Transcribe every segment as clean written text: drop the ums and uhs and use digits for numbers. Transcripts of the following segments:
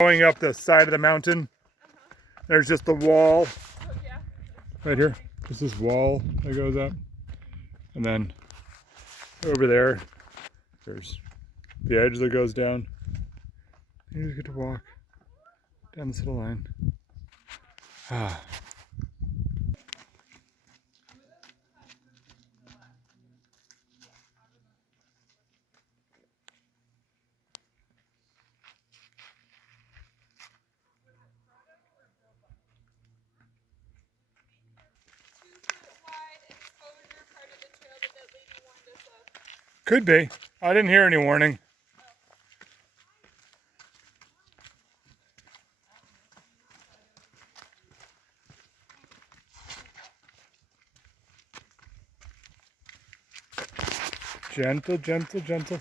Going up the side of the mountain. There's just the wall right here. Just this wall that goes up. And then over there, there's the edge that goes down. You just get to walk down this little line. Ah. Could be. I didn't hear any warning. Gentle, gentle, gentle.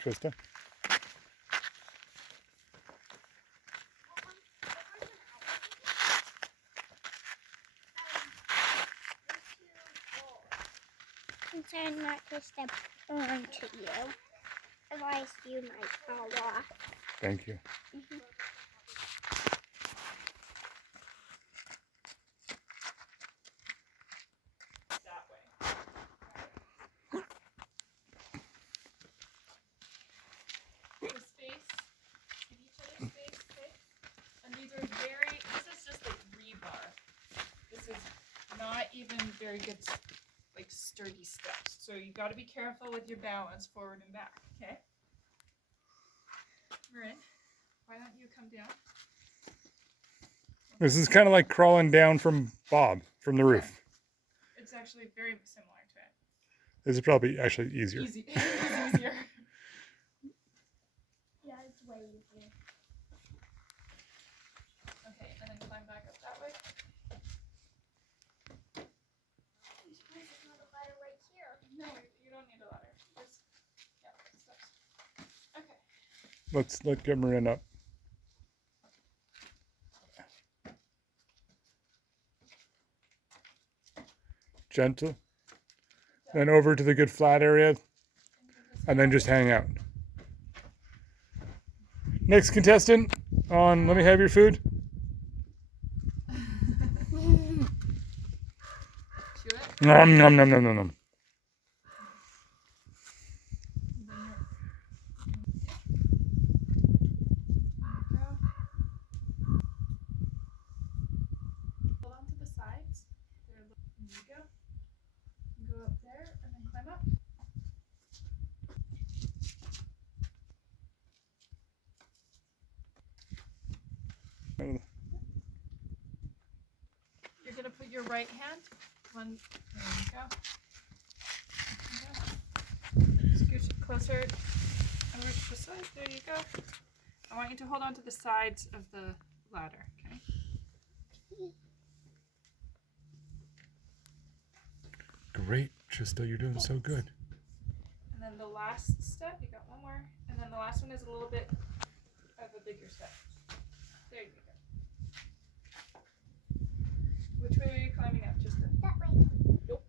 Trista. I'm trying not to step onto you. Otherwise, you might fall off. Thank you. This is just like rebar. This is not even very good, like sturdy steps. So you got to be careful with your balance forward and back. Okay. Marin, why don't you come down? This is kind of like crawling down from Bob from the roof. It's actually very similar to it. This is probably actually easier. Easy. It's easier. Yeah, it's way easier. Okay, and then climb back up that way. There's another ladder right here. No, you don't need a ladder. Just, yeah, steps. Okay. Let's get Marin up. Gentle. Then over to the good flat area. And then just hang out. Next contestant on Let Me Have Your Food. Chew it. Nom nom nom nom nom nom. Hold on to the sides. There you go. Go up there and then climb up. You're gonna put your right hand one. There you go. Scooch it closer over to the side. There you go. I want you to hold on to the sides of the ladder. Okay. Great, Trista, you're doing so good. And then the last step, you got one more. And then the last one is a little bit of a bigger step. There you go. Which way are you climbing up? Just That way. nope.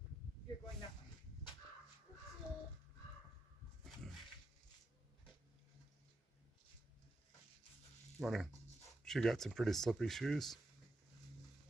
You're going that way. She got some pretty slippy shoes.